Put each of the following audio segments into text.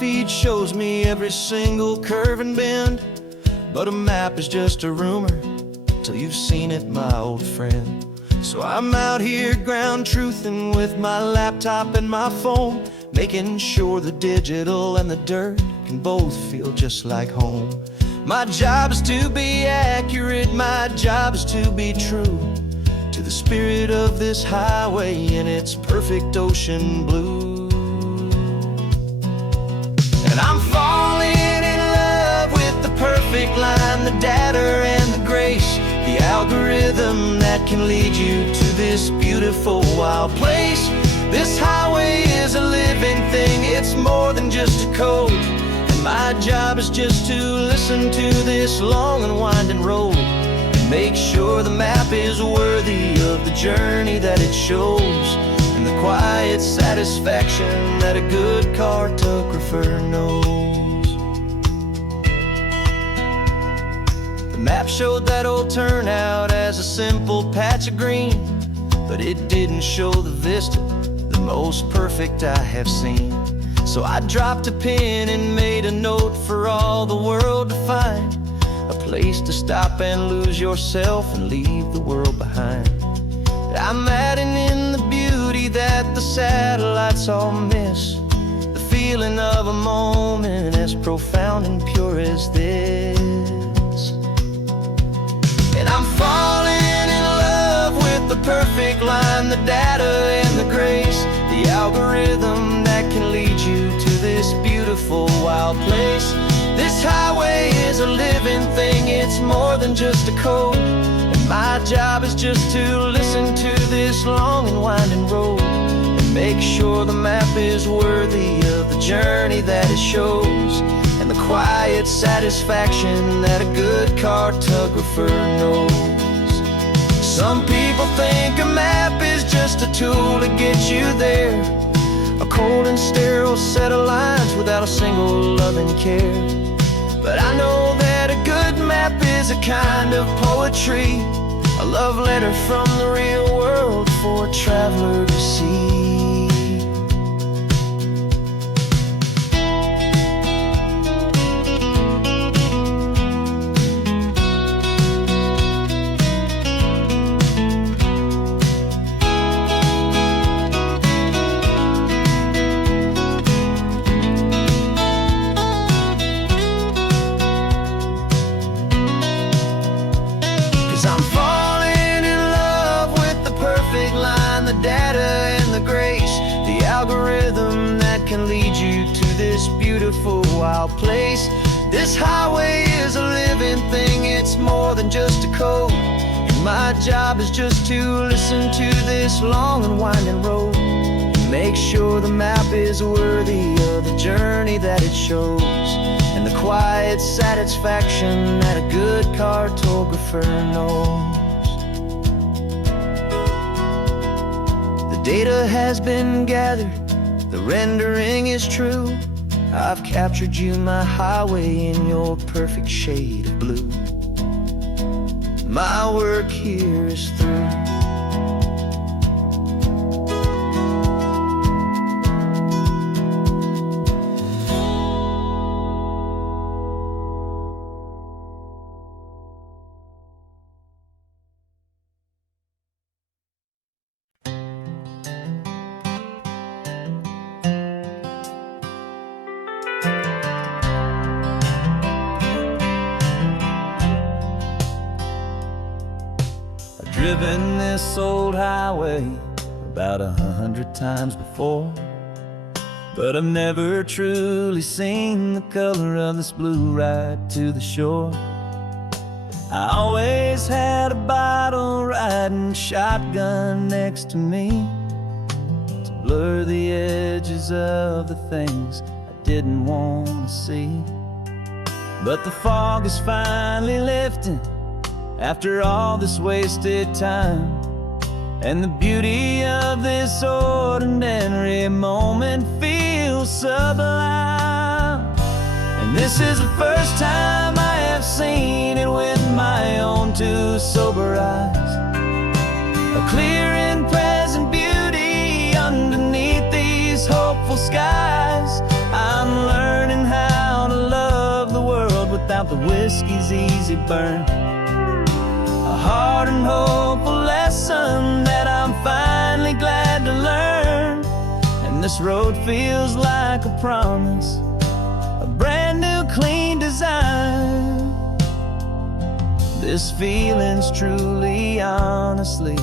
feed shows me every single curve and bend, but a map is just a rumor till you've seen it, my old friend. So I'm out here ground truthing with my laptop and my phone, making sure the digital and the dirt can both feel just like home. My job is to be accurate, my job is to be true to the spirit of this highway in its perfect ocean blue. And I'm falling in love with the perfect line, the data and the grace, the algorithm that can lead you to this beautiful wild place. This highway is a living thing, it's more than just a code. And my job is just to listen to this long and winding road and make sure the map is worthy of the journey that it shows, and the quiet satisfaction that a good cartographer knows. The map showed that old turnout as a simple patch of green, but it didn't show the vista, the most perfect I have seen. So I dropped a pin and made a note for all the world to find, a place to stop and lose yourself and leave the world behind. I'm adding in the beauty that the satellites all miss, the feeling of a moment as profound and pure as this. And I'm falling in love with the perfect line, the data and the grace, the algorithm that can lead you to this beautiful wild place. This highway is a living thing, it's more than just a code. And my job is just to listen to this long and winding road and make sure the map is worthy of the journey that it shows, and the quiet satisfaction that a good cartographer knows. Some people think a map is just a tool to get you there, a cold and sterile set of lines without a single loving care. But I know that a good map is a kind of poetry, a love letter from the real world for a traveler to see. I'm falling in love with the perfect line, the data and the grace, the algorithm that can lead you to this beautiful wild place. This highway is a living thing, it's more than just a code. And my job is just to listen to this long and winding road and make sure the map is worthy of the journey that it shows, and the quiet satisfaction that a good cartographer knows. The data has been gathered, the rendering is true. I've captured you, my highway, in your perfect shade of blue. My work here is through. Driven this old highway about 100 times before, but I've never truly seen the color of this blue right to the shore. I always had a bottle riding shotgun next to me to blur the edges of the things I didn't want to see. But the fog is finally lifting after all this wasted time, and the beauty of this ordinary moment feels sublime. And this is the first time I have seen it with my own two sober eyes, a clear and present beauty underneath these hopeful skies. I'm learning whiskey's easy burn. A hard and hopeful lesson that I'm finally glad to learn. And this road feels like a promise, a brand new clean design. This feeling's truly, honestly,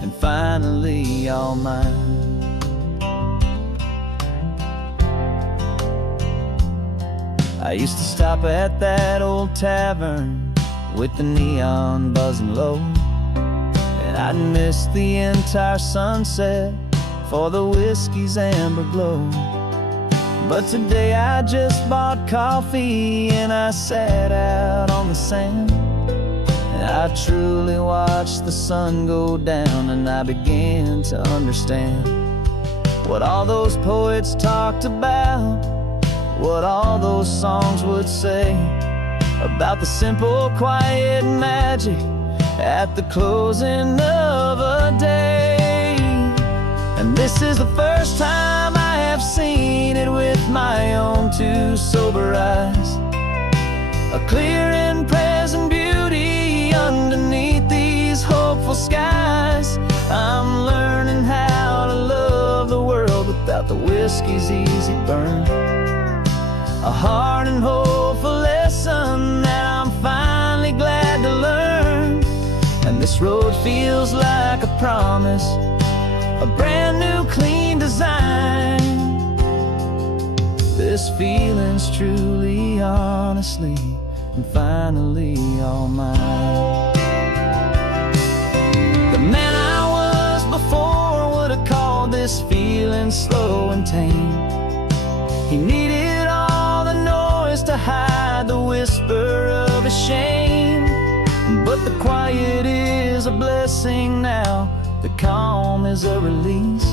and finally all mine. I used to stop at that old tavern with the neon buzzing low, and I'd miss the entire sunset for the whiskey's amber glow. But today I just bought coffee and I sat out on the sand, and I truly watched the sun go down, and I began to understand what all those poets talked about, what all those songs would say about the simple, quiet magic at the closing of a day. And this is the first time I have seen it with my own two sober eyes, a clear and present beauty underneath these hopeful skies. I'm learning how to love the world without the whiskey's easy burn. A hard and hopeful lesson that I'm finally glad to learn. And this road feels like a promise, a brand new clean design. This feeling's truly, honestly, and finally all mine. The man I was before would have called this feeling slow and tame. He needed all the noise to hide the whisper of a shame. But the quiet is a blessing now, the calm is a release.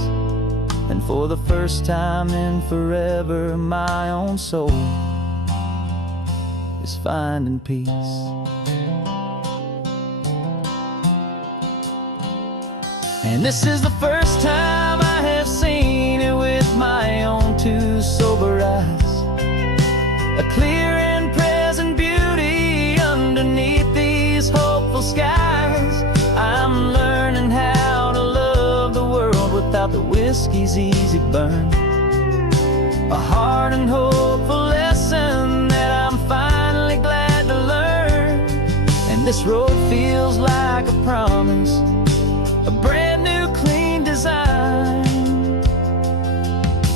And for the first time in forever, my own soul is finding peace. And this is the first time I have seen it with my own two sober eyes, a clear and present beauty underneath these hopeful skies. I'm learning how to love the world without the whiskey's easy burn. A hard and hopeful lesson that I'm finally glad to learn. And this road feels like a promise, a brand new clean design.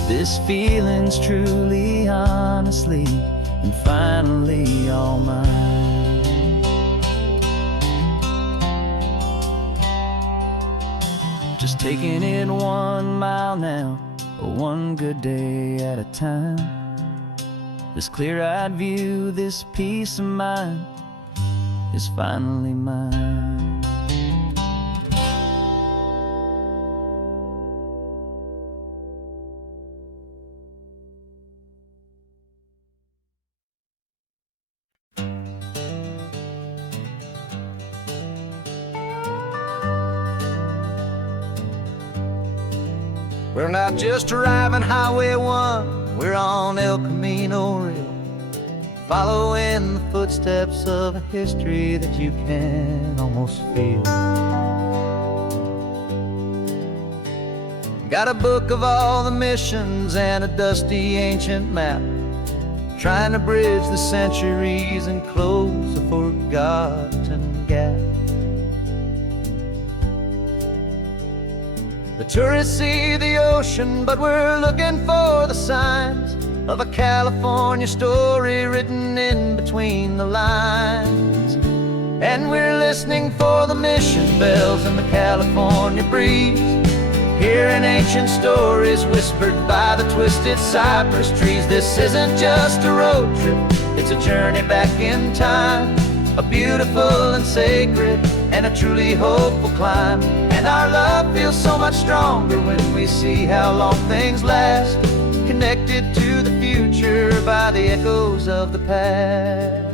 This feeling's truly, honestly, and finally all mine. Just taking it 1 mile now, one good day at a time. This clear-eyed view, this peace of mind is finally mine. We're not just driving Highway 1, we're on El Camino Real, following the footsteps of a history that you can almost feel. Got a book of all the missions and a dusty ancient map, trying to bridge the centuries and close a forgotten gap. The tourists see the ocean, but we're looking for the signs of a California story written in between the lines. And we're listening for the mission bells in the California breeze, hearing ancient stories whispered by the twisted cypress trees. This isn't just a road trip, it's a journey back in time, a beautiful and sacred and a truly hopeful climb. And our love feels so much stronger when we see how long things last, connected to the future by the echoes of the past.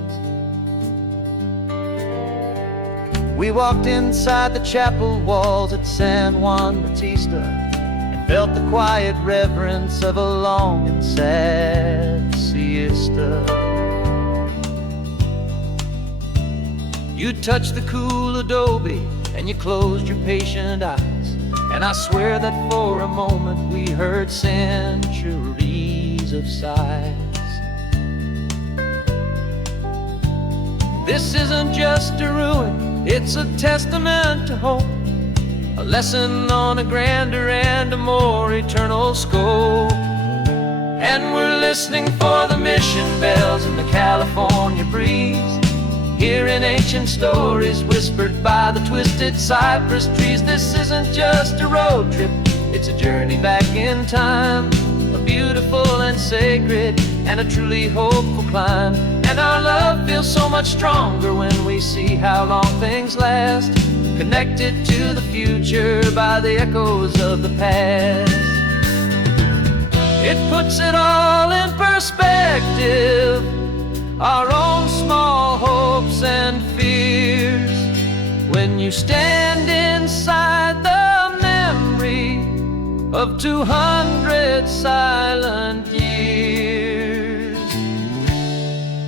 We walked inside the chapel walls at San Juan Bautista and felt the quiet reverence of a long and sad siesta. You touched the cool adobe and you closed your patient eyes, and I swear that for a moment we heard centuries of sighs. This isn't just a ruin, it's a testament to hope, a lesson on a grander and a more eternal scope. And we're listening for the mission bells in the California breeze, hearing ancient stories whispered by the twisted cypress trees. This isn't just a road trip, it's a journey back in time, a beautiful and sacred and a truly hopeful climb. And our love feels so much stronger when we see how long things last, connected to the future by the echoes of the past. It puts it all in perspective, our own small hopes and fears, when you stand inside the memory of 200 silent years.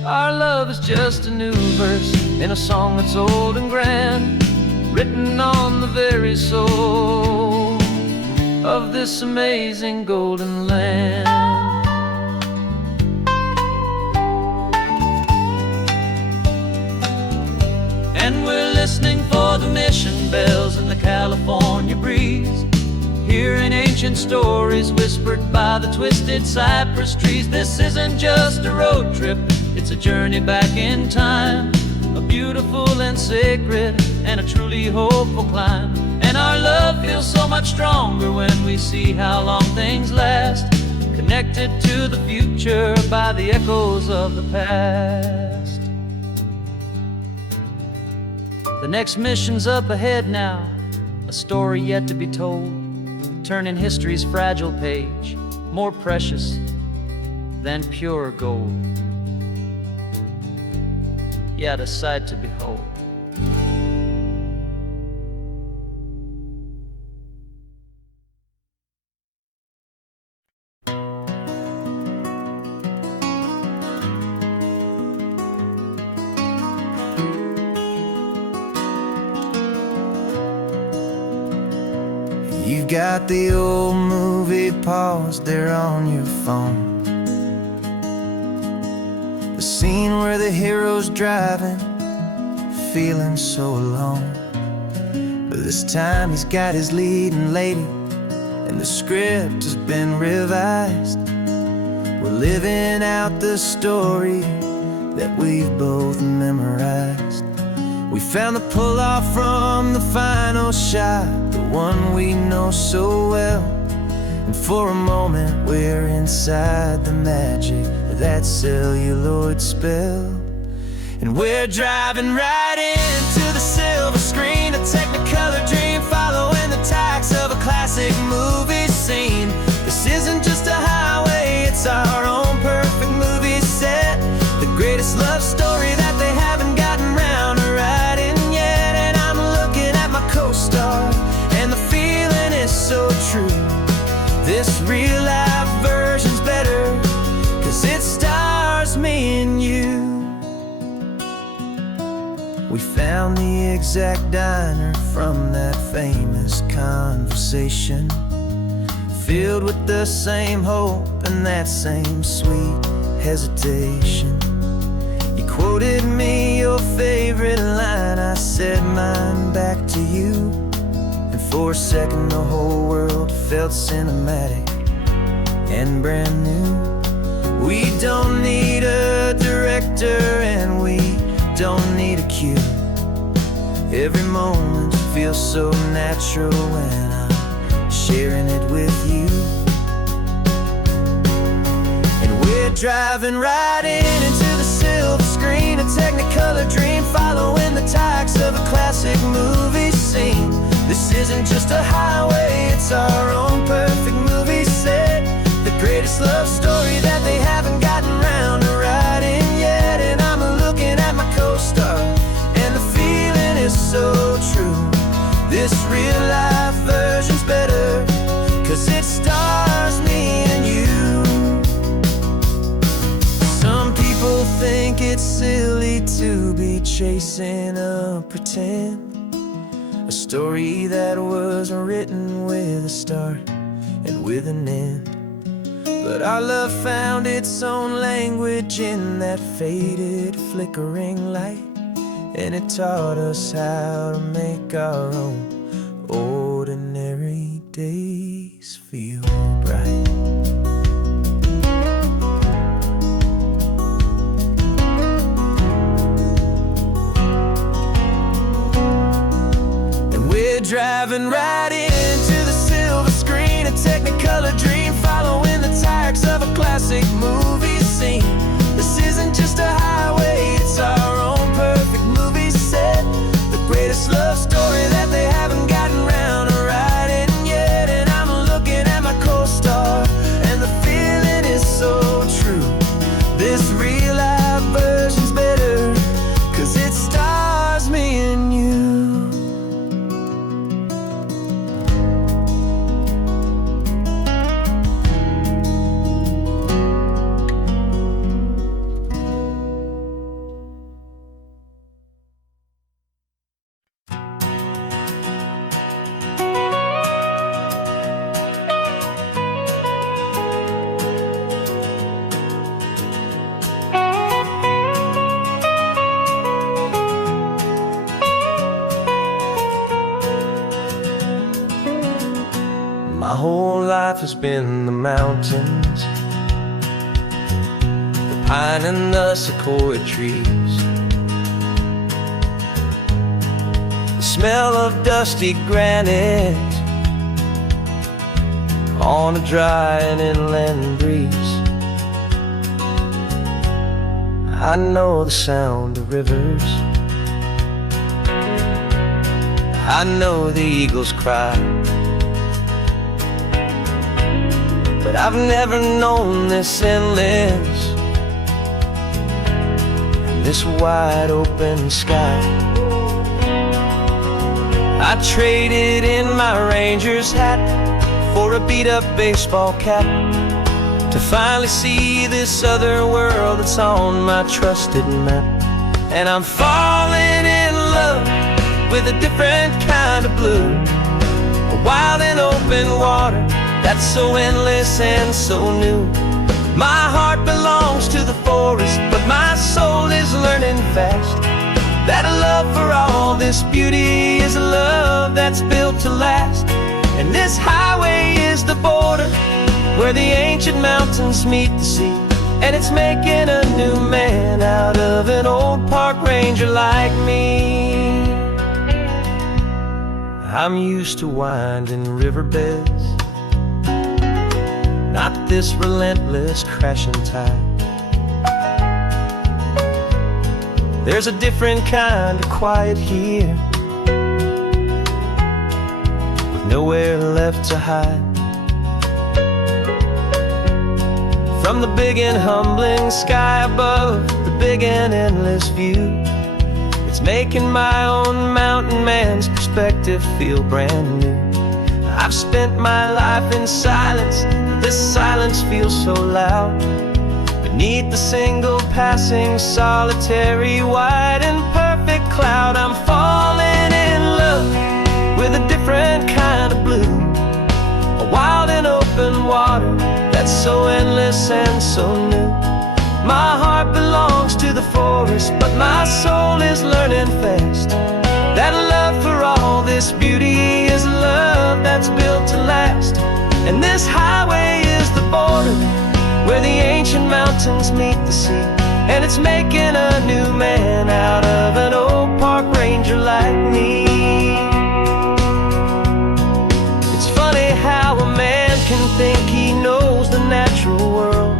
Our love is just a new verse in a song that's old and grand, written on the very soul of this amazing golden land. And we're listening for the mission bells in the California breeze, hearing ancient stories whispered by the twisted cypress trees. This isn't just a road trip, it's a journey back in time, a beautiful and sacred and a truly hopeful climb. And our love feels so much stronger when we see how long things last, connected to the future by the echoes of the past. The next mission's up ahead now, a story yet to be told, turning history's fragile page more precious than pure gold. Yet a sight to behold. You've got the old movie paused there on your phone, the scene where the hero's driving, feeling so alone. But this time he's got his leading lady, and the script has been revised. We're living out the story that we've both memorized. We found the pull-off from the final shot, the one we know so well. And for a moment we're inside the magic of that celluloid spell. And we're driving right into the silver screen, a Technicolor dream, following the tacks of a classic movie scene. This isn't just a highway, it's our own perfect movie set, the greatest love story that they haven't gotten round to writing yet. And I'm looking at my co-star, and the feeling is so true. This real life version's better, 'cause it stars me and you. We found the exact diner from that famous conversation, filled with the same hope and that same sweet hesitation. You quoted me your favorite line, I said mine back to you. And for a second the whole world felt cinematic and brand new. We don't need a director and we don't need a cue. Every moment feels so natural when I'm sharing it with you. And we're driving right into the silver screen, a Technicolor dream, following the tacks of a classic movie scene. This isn't just a highway, it's our own perfect movie set, the greatest love story that they haven't gotten round to writing yet. And I'm looking at my co-star, and the feeling is so true. This real life version's better, 'cause it stars me and you. Some people think it's silly to be chasing a pretend, a story that was written with a start and with an end. But our love found its own language in that faded, flickering light, and it taught us how to make our own ordinary days feel bright. And we're driving right into the silver screen, a Technicolor dream, following the tires of a classic movie scene. This isn't just a highway, it's our own perfect movie set, the greatest love story that they haven't gotten round to writing yet. And I'm looking at my co-star, and the feeling is so true. This real life version's better, 'cause it stars me and you. My whole life has been the mountains, the pine and the sequoia trees, the smell of dusty granite on a dry and inland breeze. I know the sound of rivers, I know the eagles cry, but I've never known this endless and this wide open sky. I traded in my Ranger's hat for a beat-up baseball cap to finally see this other world that's on my trusted map. And I'm falling in love with a different kind of blue, a wild and open water that's so endless and so new. My heart belongs to the forest, but my soul is learning fast that a love for all this beauty is a love that's built to last. And this highway is the border where the ancient mountains meet the sea, and it's making a new man out of an old park ranger like me. I'm used to winding riverbeds, not this relentless crashing tide. There's a different kind of quiet here, with nowhere left to hide. From the big and humbling sky above, the big and endless view, it's making my own mountain man's perspective feel brand new. I've spent my life in silence, this silence feels so loud. Beneath the single passing solitary white and perfect cloud, I'm falling in love with a different kind of blue, a wild and open water that's so endless and so new. My heart belongs to the forest, but my soul is learning fast that love for all this beauty is a love that's built to last. And this highway is the border where the ancient mountains meet the sea, and it's making a new man out of an old park ranger like me. It's funny how a man can think he knows the natural world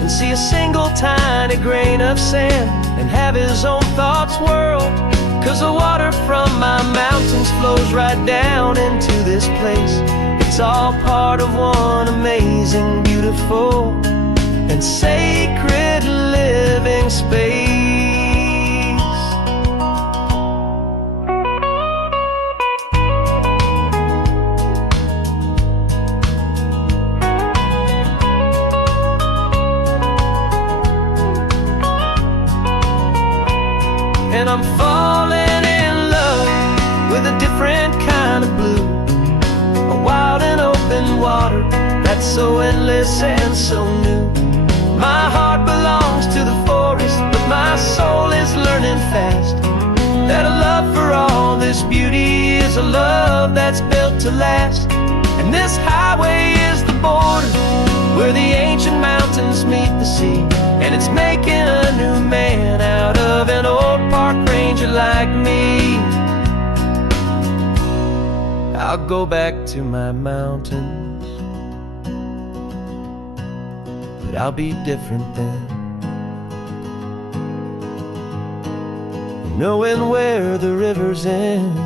and see a single tiny grain of sand and have his own thoughts whirl. 'Cause the water from my mountains flows right down into this place. It's all part of one amazing, beautiful, and sacred living space. And I'm with a different kind of blue. A wild and open water that's so endless and so new. My heart belongs to the forest, but my soul is learning fast that a love for all this beauty is a love that's built to last. And this highway is the border where the ancient mountains meet the sea, and it's making a new man out of an old park ranger like me. I'll go back to my mountains, but I'll be different then, knowing where the rivers end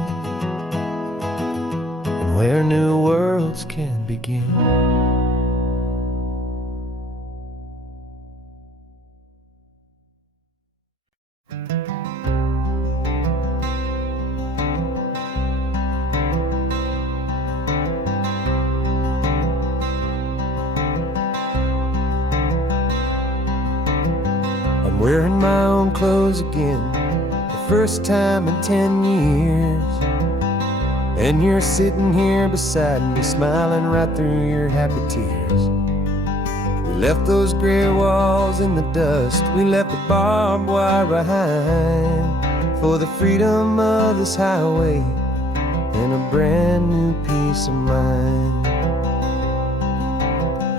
and where new worlds can begin. I'm wearing my own clothes again, the first time in 10 years. And you're sitting here beside me, smiling right through your happy tears. We left those gray walls in the dust, we left the barbed wire behind, for the freedom of this highway and a brand new peace of mind.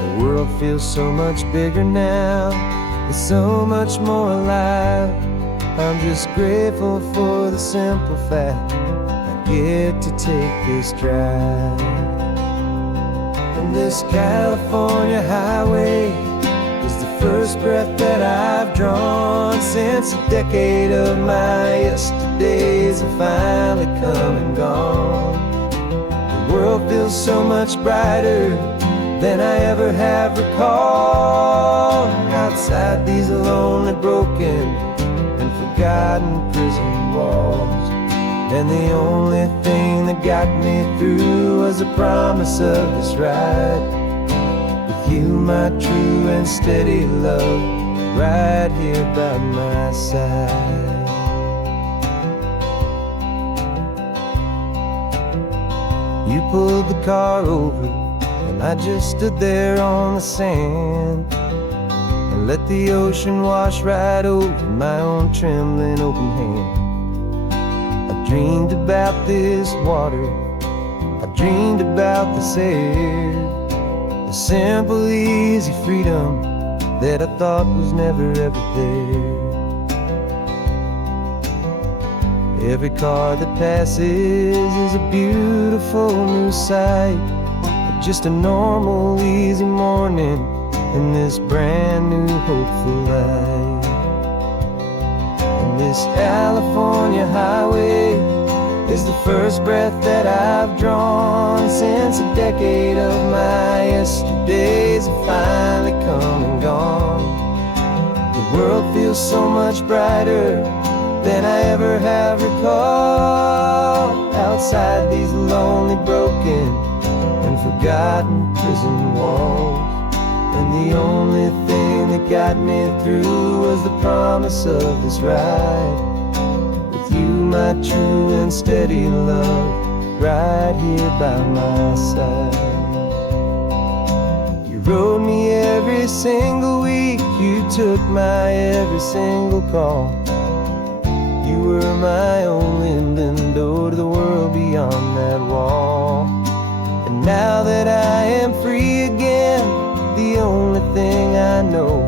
The world feels so much bigger now, it's so much more alive. I'm just grateful for the simple fact I get to take this drive. And this California highway is the first breath that I've drawn since a decade of my yesterdays have finally come and gone. The world feels so much brighter than I ever have recalled. Outside these lonely, broken, and forgotten prison walls, and the only thing that got me through was the promise of this ride with you, my true and steady love, right here by my side. You pulled the car over, and I just stood there on the sand and let the ocean wash right over my own trembling open hand. I dreamed about this water, I dreamed about this air, the simple, easy freedom that I thought was never ever there. Every car that passes is a beautiful new sight, just a normal, easy morning in this brand new, hopeful life. And this California highway is the first breath that I've drawn since a decade of my yesterdays have finally come and gone. The world feels so much brighter than I ever have recalled. Outside these lonely, broken, and forgotten prison walls, and the only thing that got me through was the promise of this ride with you, my true and steady love, right here by my side. You rode me every single week, you took my every single call. You were my only window to the world beyond that wall. And now that I am free again, the only thing I know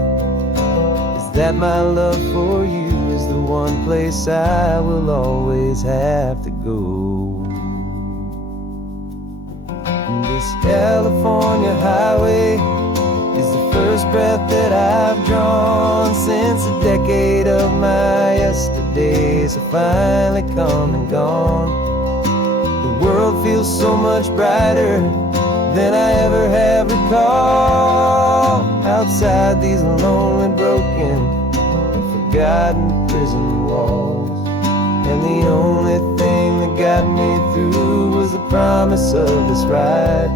is that my love for you is the one place I will always have to go. And this California highway is the first breath that I've drawn since a decade of my yesterdays have finally come and gone. The world feels so much brighter than I ever have recalled. Outside these lonely, broken, and forgotten prison walls, and the only thing that got me through was the promise of this ride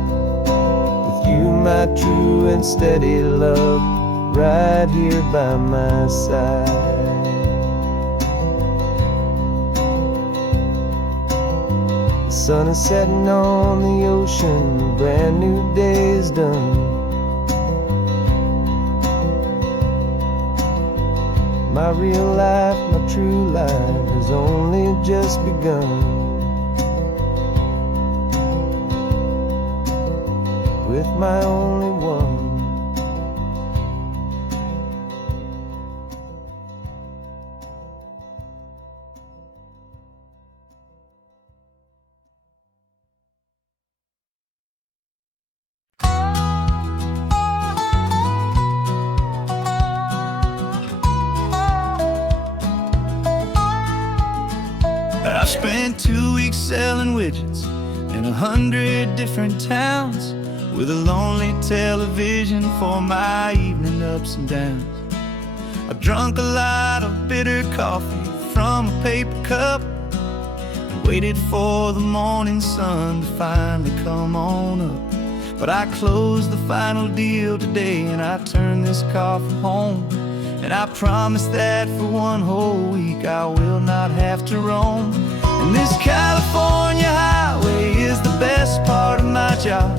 with you, my true and steady love, right here by my side. sun is setting on the ocean, a brand new day is done. My real life, my true life has only just begun. With my only one. I spent 2 weeks selling widgets in 100 different towns, with a lonely television for my evening ups and downs. I drunk a lot of bitter coffee from a paper cup and waited for the morning sun to finally come on up. But I closed the final deal today and I turned this car from home. And I promise that for one whole week I will not have to roam. And this California highway is the best part of my job.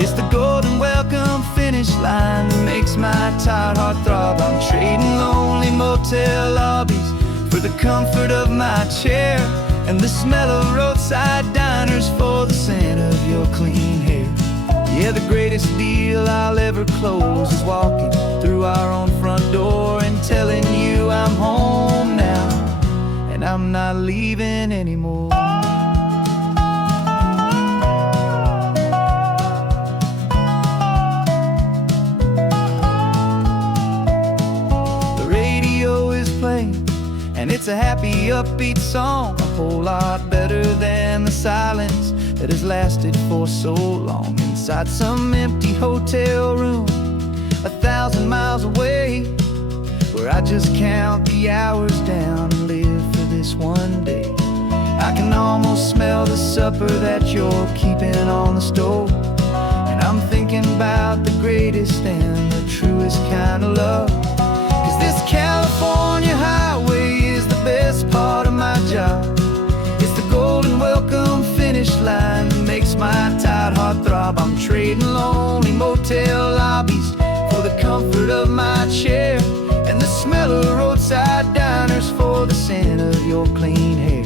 It's the golden welcome finish line that makes my tired heart throb. I'm trading lonely motel lobbies for the comfort of my chair, and the smell of roadside diners for the scent of your clean hair. Yeah, the greatest deal I'll ever close is walking through our own front door and telling you I'm home now, and I'm not leaving anymore. The radio is playing, and it's a happy, upbeat song, a whole lot better than the silence that has lasted for so long. Inside some empty hotel room 1,000 miles away, where I just count the hours down and live for this one day. I can almost smell the supper that you're keeping on the stove, and I'm thinking about the greatest and the truest kind of love. 'Cause this California highway is the best part of my job. It's the golden welcome finish line that makes my tired heart throb. I'm trading lonely motel lobbies for the comfort of my chair, and the smell of roadside diners for the scent of your clean hair.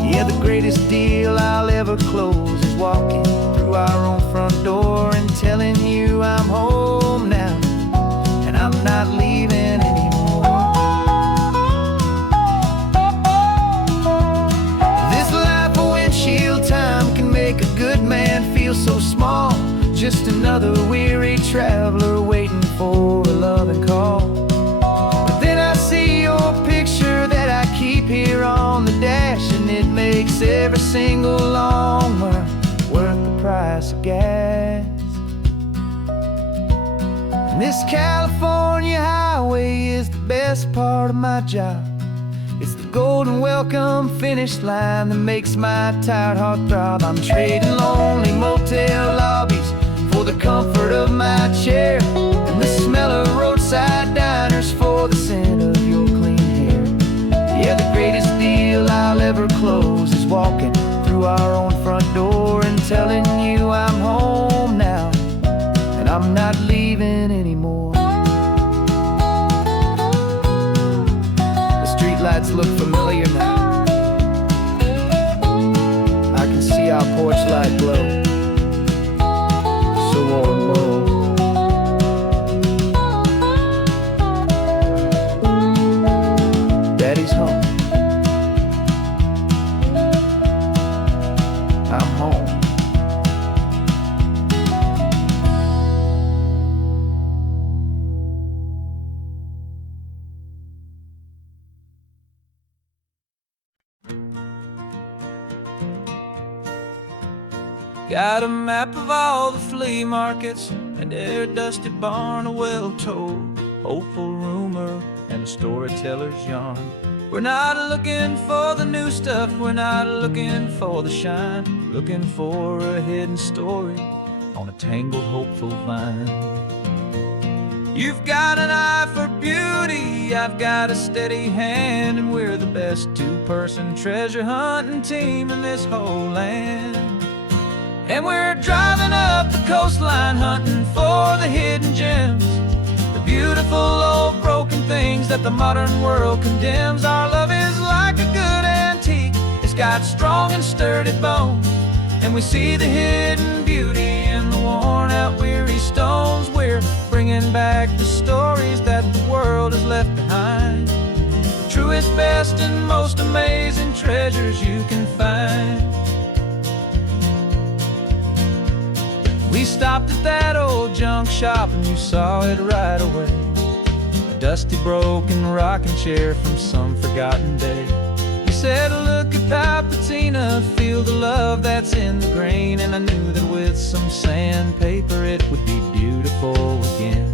Yeah, the greatest deal I'll ever close is walking through our own front door and telling you I'm home now, and I'm not leaving anymore. This life of windshield time can make a good man feel so small, just another weary traveler waiting for a loving call. But then I see your picture that I keep here on the dash, and it makes every single long mile worth the price of gas. And this California highway is the best part of my job. It's the golden welcome finish line that makes my tired heart throb. I'm trading lonely motel lobbies for the comfort of my chair, and the smell of roadside diners for the scent of your clean hair. Yeah, the greatest deal I'll ever close is walking through our own front door and telling you I'm home now, and I'm not leaving anymore. The streetlights look familiar now. I can see our porch light glow, so warm, low. Daddy's home. I'm home. Got a map of all the flea markets and every dusty barn, a well-told hopeful rumor and a storyteller's yarn. We're not looking for the new stuff, we're not looking for the shine, looking for a hidden story on a tangled hopeful vine. You've got an eye for beauty, I've got a steady hand, and we're the best two-person treasure hunting team in this whole land. And we're driving up the coastline hunting for the hidden gems, the beautiful old broken things that the modern world condemns. Our love is like a good antique, it's got strong and sturdy bones, and we see the hidden beauty in the worn-out weary stones. We're bringing back the stories that the world has left behind, the truest, best, and most amazing treasures you can find. We stopped at that old junk shop and you saw it right away, a dusty, broken rocking chair from some forgotten day. You said, look at Papatina, feel the love that's in the grain, and I knew that with some sandpaper it would be beautiful again.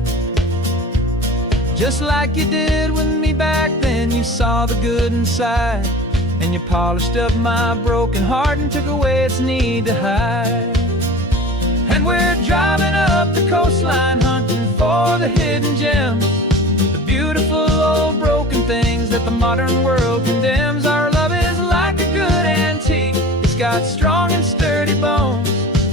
Just like you did with me back then, you saw the good inside, and you polished up my broken heart and took away its need to hide. And we're driving up the coastline hunting for the hidden gems, the beautiful old broken things that the modern world condemns. Our love is like a good antique, it's got strong and sturdy bones,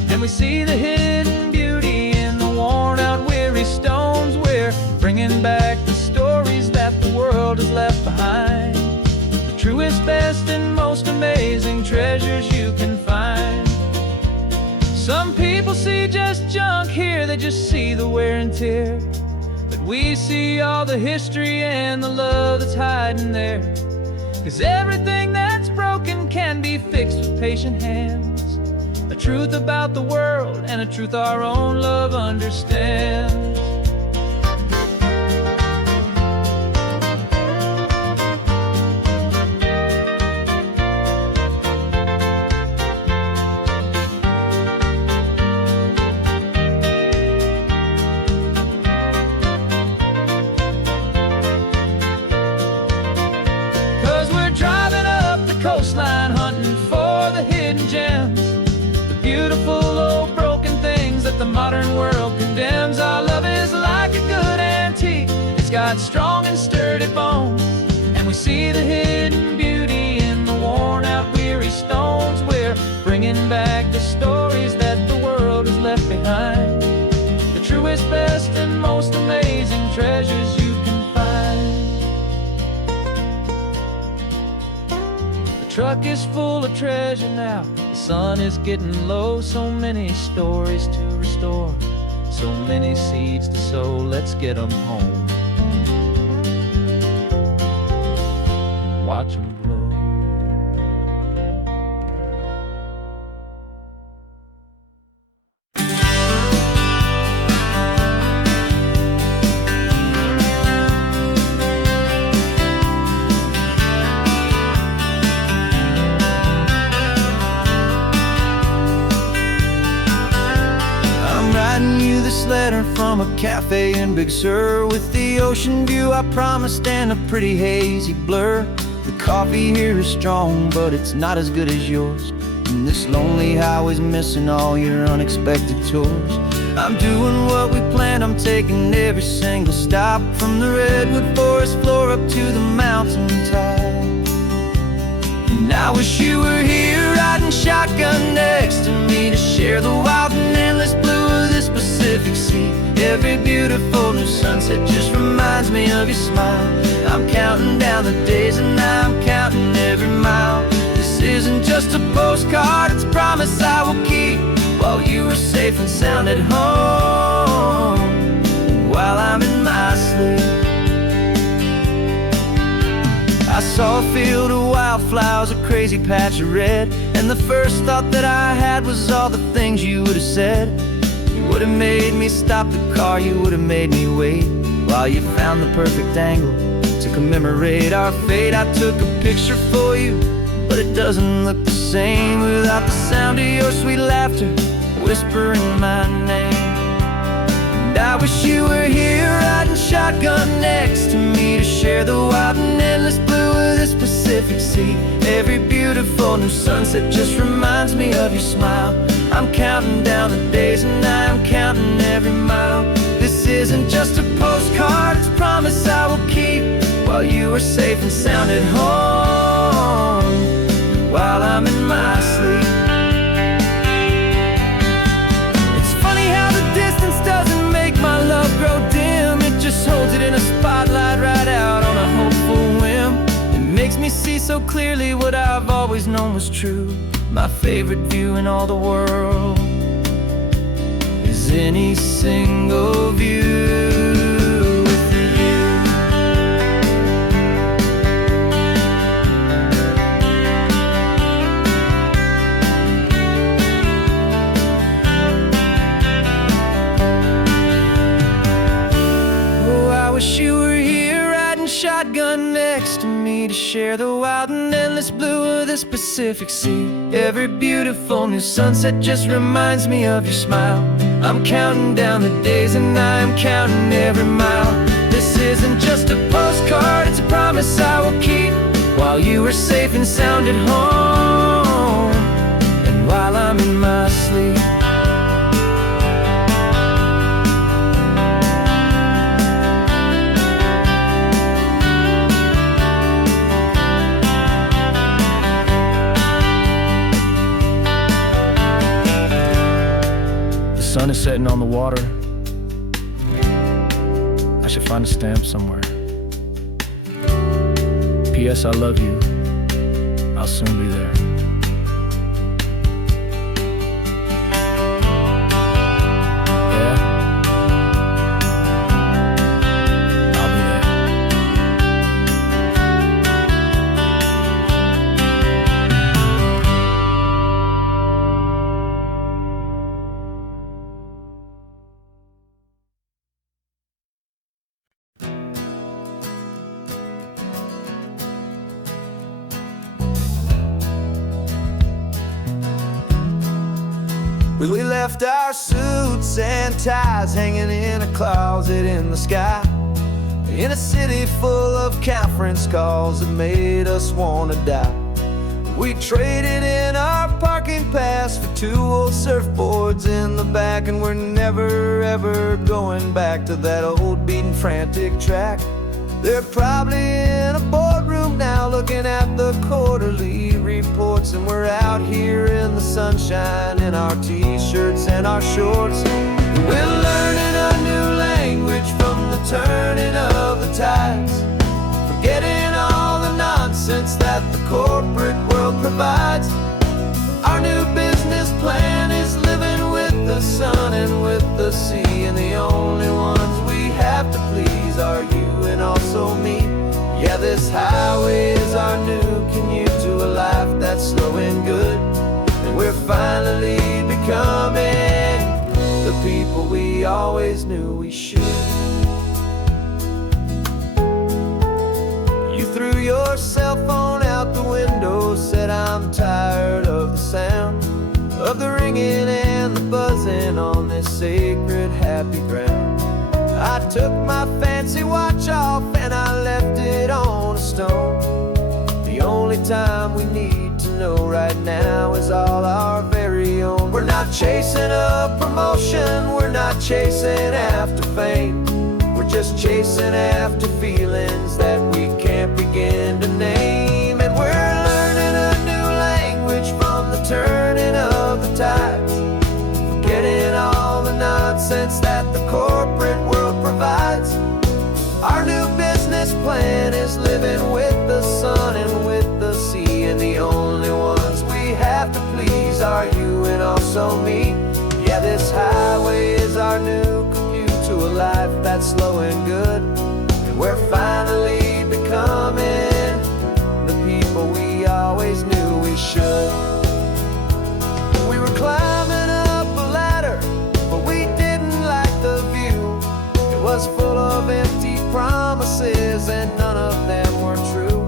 and we see the hidden beauty in the worn out weary stones. We're bringing back the stories that the world has left behind, the truest, best, and most amazing treasures you can find. Some people see just junk here, they just see the wear and tear, but we see all the history and the love that's hiding there. 'Cause everything that's broken can be fixed with patient hands, a truth about the world and a truth our own love understands. 'Cause we're driving up the coastline hunting for the hidden gems, the beautiful old broken things that the modern world condemns. Our love is like a good antique, it's got strong and sturdy bones, and we see the hidden beauty in the worn out weary stones. We're bringing back the stories that the world has left behind, the truest, best, and most amazing treasures you can find. The truck is full of treasure now, the sun is getting low. So many stories to restore, so many seeds to sow. Let's get them home, watch them blow. I'm writing you this letter from a cafe in Big Sur, with the ocean view I promised and a pretty hazy blur. The coffee here is strong, but it's not as good as yours, and this lonely highway's missing all your unexpected tours. I'm doing what we planned, I'm taking every single stop, from the redwood forest floor up to the mountain top. And I wish you were here riding shotgun next to me, to share the wild and endless blue of this Pacific Sea. Every beautiful new sunset just reminds me of your smile. I'm counting down the days and I'm counting every mile. This isn't just a postcard, it's a promise I will keep, while you are safe and sound at home, while I'm in my sleep. I saw a field of wildflowers, a crazy patch of red, and the first thought that I had was all the things you would have said. You would have made me stop the car, you would have made me wait, while you found the perfect angle to commemorate our fate. I took a picture for you, but it doesn't look the same without the sound of your sweet laughter whispering my name. And I wish you were here riding shotgun next to me, to share the wild and endless blue of this Pacific Sea. Every beautiful new sunset just reminds me of your smile. I'm counting down the days and I'm counting every mile. This This isn't just a postcard, it's a promise I will keep, while you are safe and sound at home, while I'm in my sleep. It's funny how the distance doesn't make my love grow dim. It just holds it in a spotlight right out on a hopeful whim. It makes me see so clearly what I've always known was true. My favorite view in all the world is any single view. Wish you were here riding shotgun next to me to share the wild and endless blue of this Pacific Sea. Every beautiful new sunset just reminds me of your smile. I'm counting down the days and I am counting every mile. This isn't just a postcard, it's a promise I will keep, while you are safe and sound at home, and while I'm in my sleep. The sun is setting on the water. I should find a stamp somewhere. P.S. I love you. I'll soon be there. Yeah, I'll be there. We left our suits and ties hanging in a closet in the sky, in a city full of conference calls that made us wanna die. We traded in our parking pass for 2 old surfboards in the back, and we're never ever going back to that old beaten frantic track. They're probably in a boardroom now looking at the quarterly reports, and we're out here in the sunshine in our t-shirts and our shorts. We're learning a new language from the turning of the tides, forgetting all the nonsense that the corporate world provides. Our new business plan is living with the sun and with the sea, and the only ones we have to please are you and also me. Yeah, this highway is our new commute to a life that's slow and good, and we're finally becoming the people we always knew we should. You threw your cell phone out the window, said I'm tired of the sound of the ringing and the buzzing on this sacred happy ground. I took my fancy watch off and I left it on a stone. The only time we need to know right now is all our very own. We're not chasing a promotion, we're not chasing after fame. We're just chasing after feelings that we can't begin to name. And we're learning a new language from the turning of the tides, forgetting all the nonsense that the corporate world provides. Our new business plan is living with the sun and with the sea, and the only ones we have to please are you and also me. Yeah, this highway is our new commute to a life that's slow and good, and we're finally becoming the people we always knew we should. We were climbing up a ladder, but we didn't like the view. It was full of empty promises and none of them were true.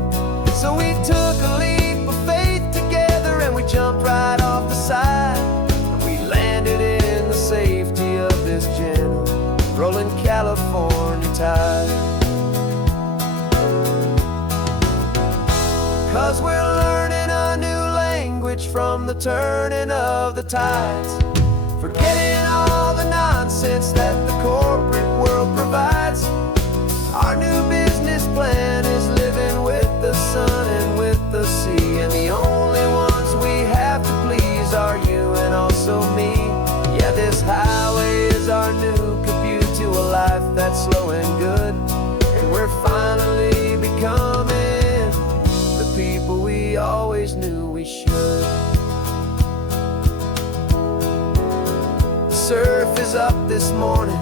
So we took a leap of faith together and we jumped right off the side, and we landed in the safety of this gentle rolling California tide. 'Cause we're learning a new language from the turning of the tides, forgetting all the nonsense that the corporate world provides. Our new business plan is living with the sun and with the sea, and the only ones we have to please are you and also me. Yeah, this highway is our new commute to a life that's slow and good, and we're finally becoming the people we always knew we should. The surf is up this morning,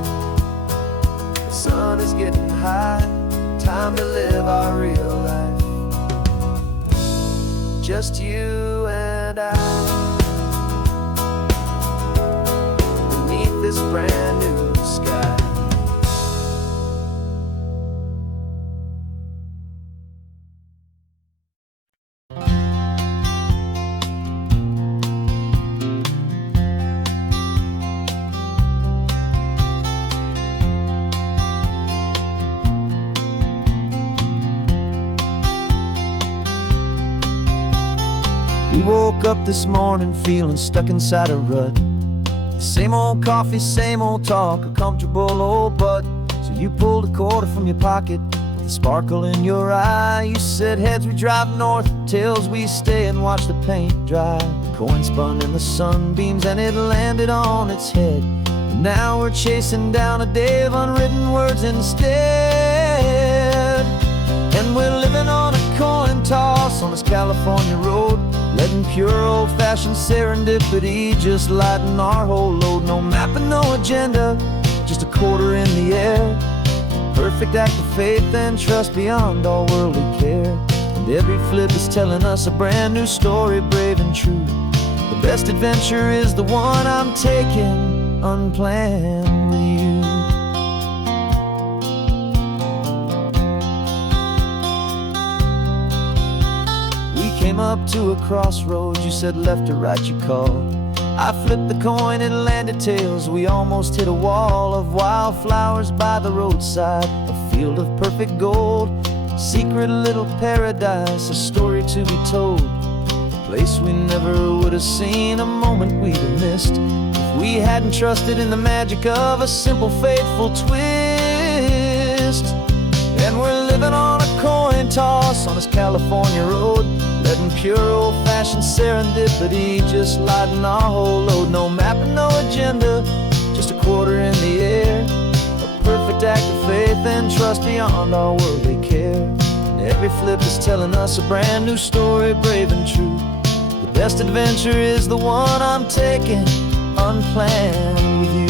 the sun is getting high, time to live our real life, just you and I, beneath this brand new sky. We woke up this morning feeling stuck inside a rut. Same old coffee, same old talk, a comfortable old butt. So you pulled a quarter from your pocket with a sparkle in your eye. You said heads we drive north, tails we stay and watch the paint dry. The coin spun in the sunbeams and it landed on its head. And now we're chasing down a day of unwritten words instead. And we're living on a coin toss on this California road, letting pure old-fashioned serendipity just lighten our whole load. No map and no agenda, just a quarter in the air. Perfect act of faith and trust beyond all worldly care. And every flip is telling us a brand new story, brave and true. The best adventure is the one I'm taking, unplanned with you. Came up to a crossroads, you said left or right you called. I flipped the coin, it landed tails. We almost hit a wall of wildflowers by the roadside, a field of perfect gold, secret little paradise, a story to be told, a place we never would have seen, a moment we'd have missed if we hadn't trusted in the magic of a simple faithful twist. And we're living on a coin toss on this California road, letting pure old-fashioned serendipity just lighten our whole load. No map and no agenda, just a quarter in the air. A perfect act of faith and trust beyond all worldly care. And every flip is telling us a brand new story, brave and true. The best adventure is the one I'm taking, unplanned with you.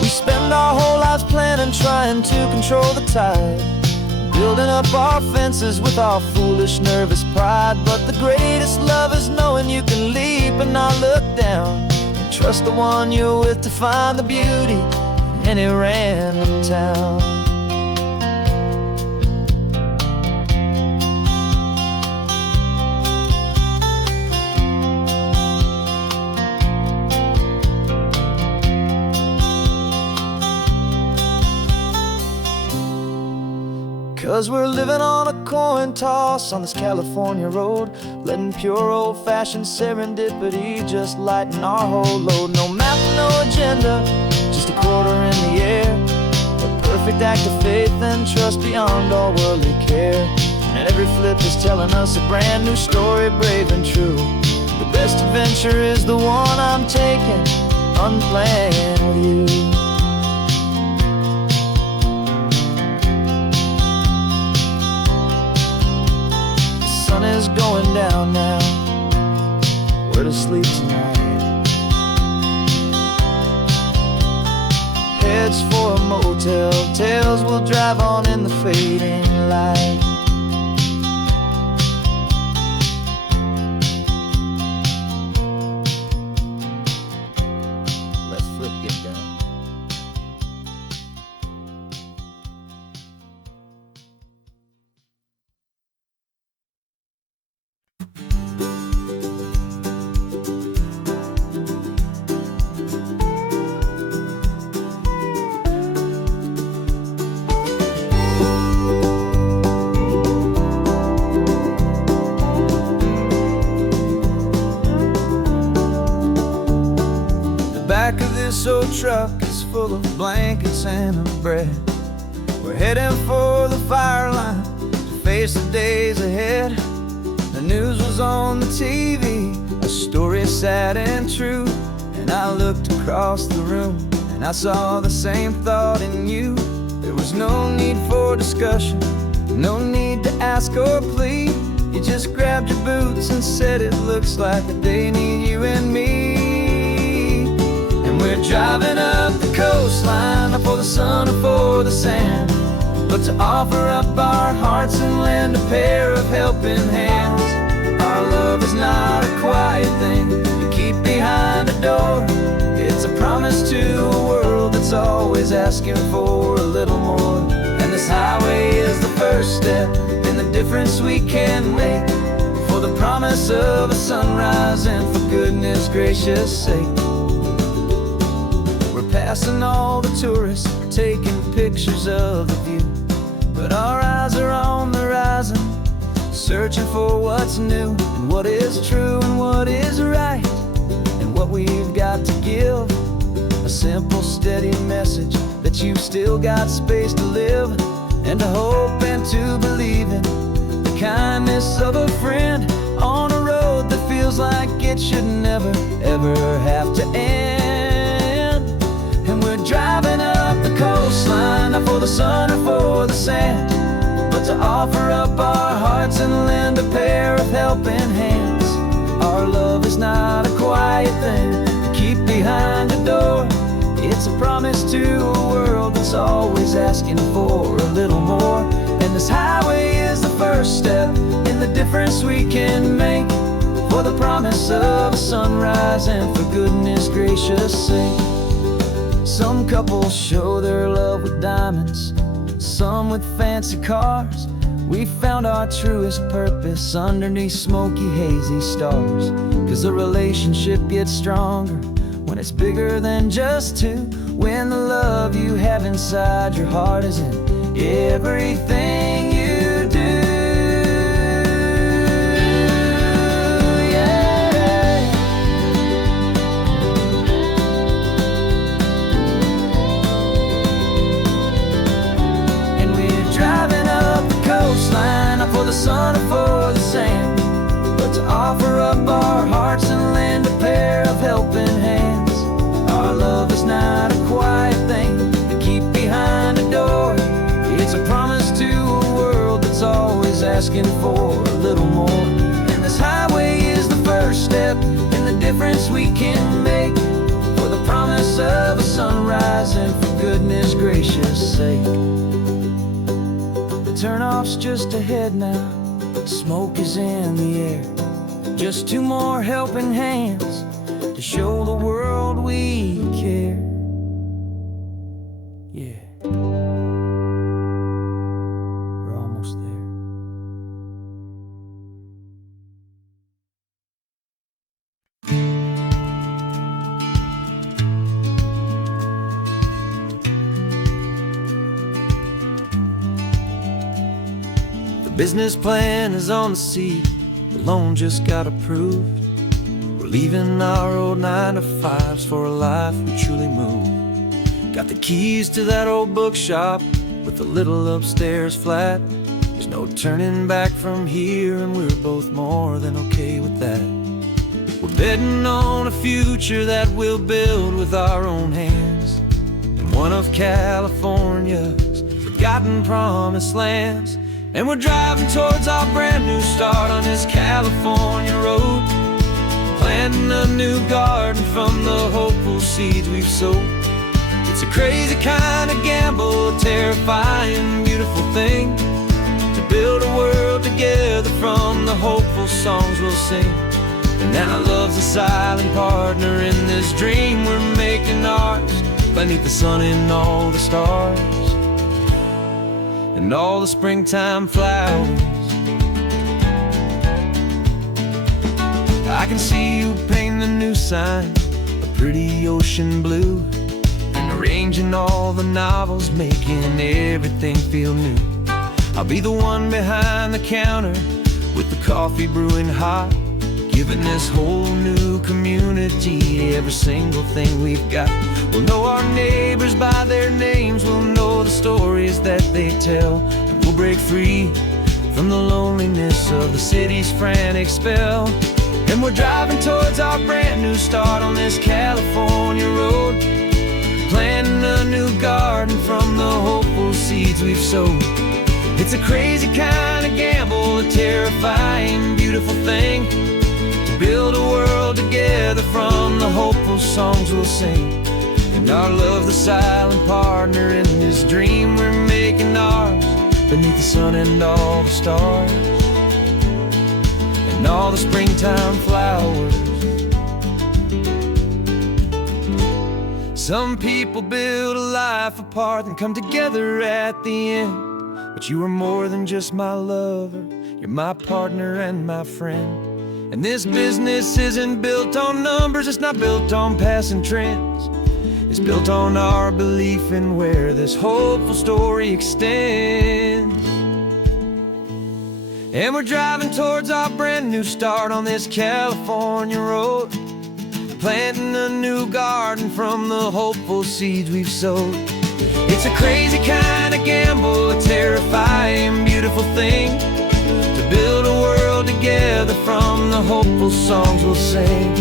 We spend our whole lives planning, trying to control the tide, building up our fences with our foolish, nervous pride. But the greatest love is knowing you can leap and not look down, and trust the one you're with to find the beauty in any random town. 'Cause we're living on a coin toss on this California road, letting pure old-fashioned serendipity just lighten our whole load. No map, no agenda, just a quarter in the air. A perfect act of faith and trust beyond all worldly care. And every flip is telling us a brand new story, brave and true. The best adventure is the one I'm taking, unplanned with you. The sun is going down now, we're to sleep tonight. Heads for a motel, tails will drive on in the fading light. Let's flip get down. back of this old truck is full of blankets and of bread. We're heading for the fire line to face the days ahead. The news was on the TV, a story sad and true. And I looked across the room and I saw the same thought in you. There was no need for discussion, no need to ask or plead. You just grabbed your boots and said it looks like they need you and me. And we're driving up the coastline, not for the sun or for the sand, but to offer up our hearts and lend a pair of helping hands. Our love is not a quiet thing you keep behind a door. It's a promise to a world that's always asking for a little more. And this highway is the first step in the difference we can make, for the promise of a sunrise and for goodness gracious sake. We're passing all the tourists, taking pictures of the view, but our eyes are on the horizon, searching for what's new and what is true and what is right, and what we've got to give. A simple, steady message that you've still got space to live, and to hope and to believe in the kindness of a friend on a road that feels like it should never, ever have to end. And we're driving up the coastline, not for the sun or for the sand, but to offer up our hearts and lend a pair of helping hands. Our love is not a quiet thing to keep behind a door. It's a promise to a world that's always asking for a little more. And this highway is the first step in the difference we can make, for the promise of a sunrise and for goodness gracious sake. Some couples show their love with diamonds, some with fancy cars. We found our truest purpose underneath smoky, hazy stars. 'Cause the relationship gets stronger when it's bigger than just two, when the love you have inside your heart is in everything you do. Yeah. And we're driving up the coastline, not for the sun or for the sand, but to offer up our hearts and lend a pair of helping hands. Our love is not a quiet thing to keep behind a door. It's a promise to a world that's always asking for a little more. And this highway is the first step in the difference we can make, for the promise of a sunrise and for goodness gracious sake. The turnoff's just ahead now, smoke is in the air. Just two more helping hands to show the world we care. Yeah, we're almost there. The business plan is on the seat, the loan just got approved. We're leaving our old 9-to-5s for a life we truly move. Got the keys to that old bookshop with the little upstairs flat. There's no turning back from here, and we're both more than okay with that. We're betting on a future that we'll build with our own hands, in one of California's forgotten promised lands. And we're driving towards our brand new start on this California road, planting a new garden from the hopeful seeds we've sowed. It's a crazy kind of gamble, a terrifying, beautiful thing, to build a world together from the hopeful songs we'll sing. And now love's a silent partner in this dream we're making ours, beneath the sun and all the stars and all the springtime flowers. I can see you painting the new sign a pretty ocean blue, and arranging all the novels, making everything feel new. I'll be the one behind the counter with the coffee brewing hot, giving this whole new community every single thing we've got. We'll know our neighbors by their names, we'll know the stories that they tell, and we'll break free from the loneliness of the city's frantic spell. And we're driving towards our brand new start on this California road, planting a new garden from the hopeful seeds we've sowed. It's a crazy kind of gamble, a terrifying, beautiful thing, to build a world together from the hopeful songs we'll sing. And our love, the silent partner in this dream we're making ours, beneath the sun and all the stars, and all the springtime flowers. Some people build a life apart and come together at the end, but you are more than just my lover, you're my partner and my friend. And this business isn't built on numbers, it's not built on passing trends. It's built on our belief in where this hopeful story extends. And we're driving towards our brand new start on this California road, planting a new garden from the hopeful seeds we've sowed. It's a crazy kind of gamble, a terrifying, beautiful thing, to build a world together from the hopeful songs we'll sing.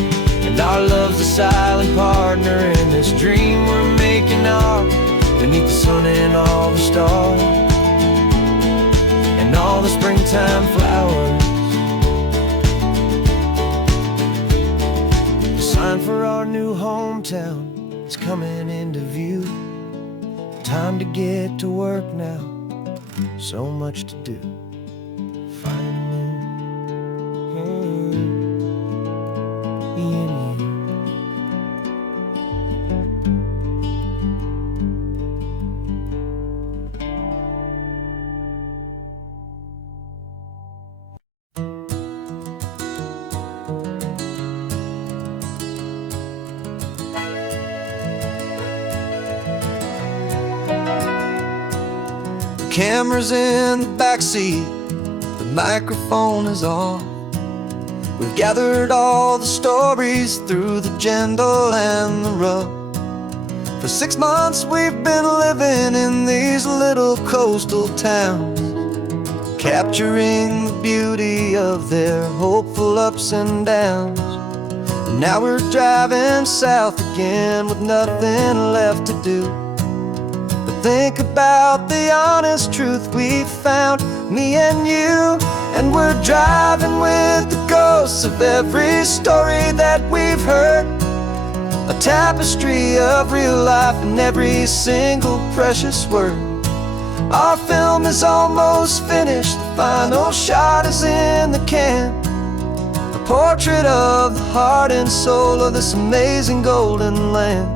And our love's a silent partner in this dream we're making ours, beneath the sun and all the stars, and all the springtime flowers. The sign for our new hometown is coming into view. Time to get to work now, so much to do. Finding me in you. Camera's in the backseat, the microphone is on. We've gathered all the stories through the gentle and the rough. For 6 months we've been living in these little coastal towns, capturing the beauty of their hopeful ups and downs. And now we're driving south again with nothing left to do. Think about the honest truth we found, me and you. And we're driving with the ghosts of every story that we've heard, a tapestry of real life in every single precious word. Our film is almost finished, the final shot is in the can, a portrait of the heart and soul of this amazing golden land.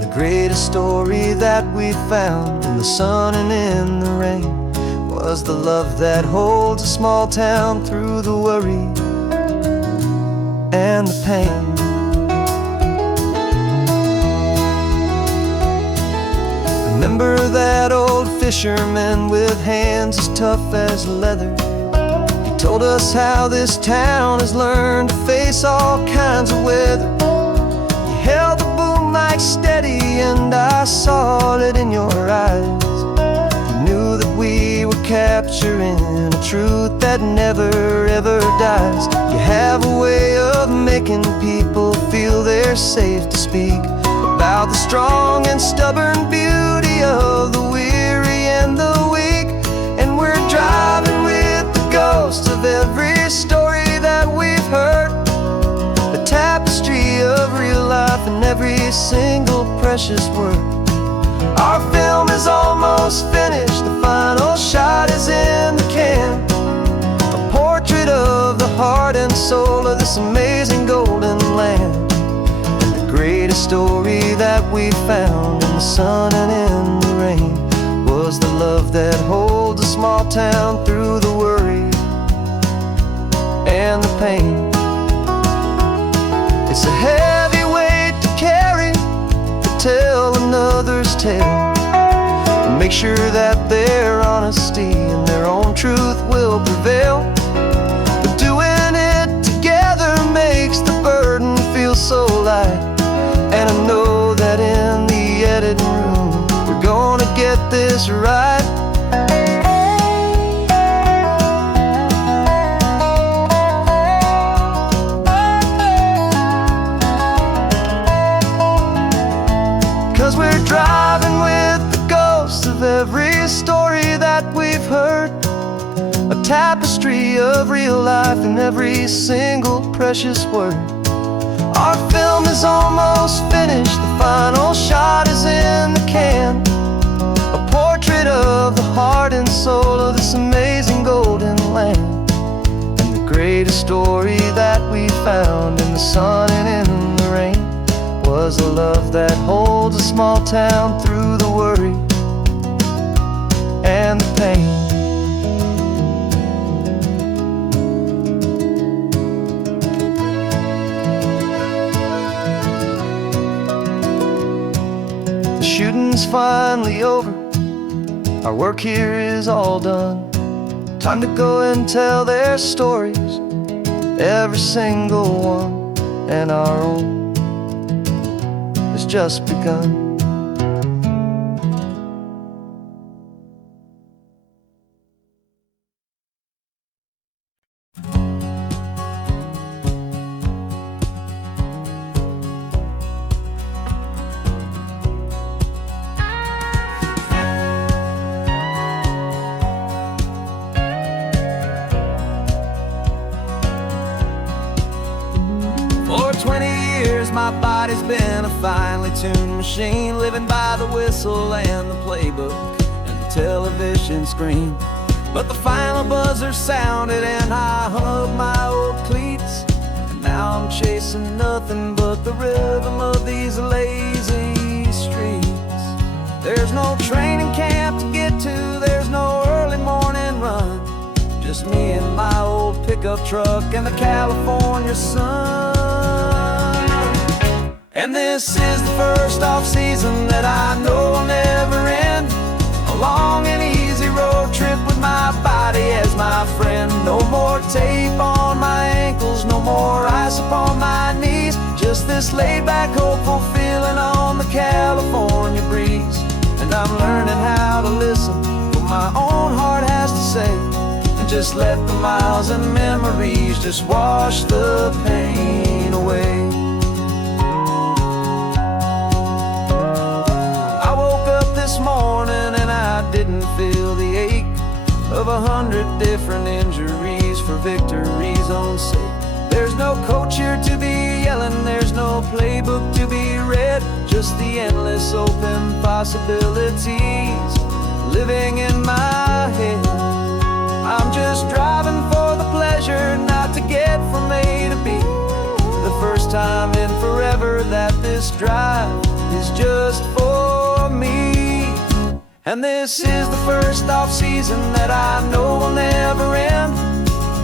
The greatest story that we found in the sun and in the rain was the love that holds a small town through the worry and the pain. Remember that old fisherman with hands as tough as leather? He told us how this town has learned to face all kinds of weather. He held the boom mic steady and I saw it in your eyes. You knew that we were capturing a truth that never ever dies. You have a way of making people feel they're safe to speak about the strong and stubborn beauty of the weary and the weak. And we're driving with the ghosts of every story that we've heard, the tapestry of real life in every single precious word. Our film is almost finished, the final shot is in the can, a portrait of the heart and soul of this amazing golden land. And the greatest story that we found in the sun and in the rain was the love that holds a small town through the worry and the pain. It's a heavy weight to carry, to tell another's tale, and make sure that their honesty and their own truth will prevail. But doing it together every single precious word. Our film is almost finished, the final shot is in the can. A portrait of the heart and soul of this amazing golden land. And the greatest story that we found in the sun and in the rain was a love that holds a small town through the worry and the pain. The shooting's finally over, our work here is all done. Time to go and tell their stories, every single one, and our own has just begun. For 20 years my body's been a finely tuned machine, living by the whistle and the playbook and the television screen. But the final buzzer sounded and I hung up my old cleats, and now I'm chasing nothing but the rhythm of these lazy streets. There's no training camp to get to, there's no early morning run, just me and my old pickup truck and the California sun. And this is the first off-season that I know will never end. A long and easy road trip with my body as my friend. No more tape on my ankles, no more ice upon my knees, just this laid-back, hopeful feeling on the California breeze. And I'm learning how to listen what my own heart has to say, and just let the miles and memories just wash the pain away. This morning and I didn't feel the ache of 100 different injuries for victory's own sake. There's no coach here to be yelling, there's no playbook to be read, just the endless open possibilities living in my head. I'm just driving for the pleasure, not to get from A to B. The first time in forever that this drive is just for me. And this is the first off-season that I know will never end.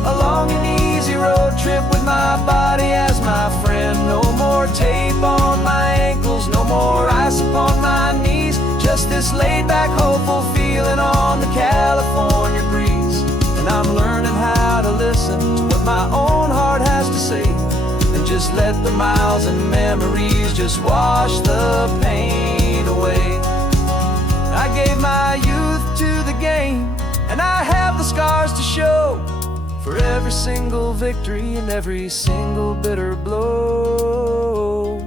A long and easy road trip with my body as my friend. No more tape on my ankles, no more ice upon my knees, just this laid-back, hopeful feeling on the California breeze. And I'm learning how to listen to what my own heart has to say, and just let the miles and memories just wash the pain away. I gave my youth to the game, and I have the scars to show for every single victory and every single bitter blow.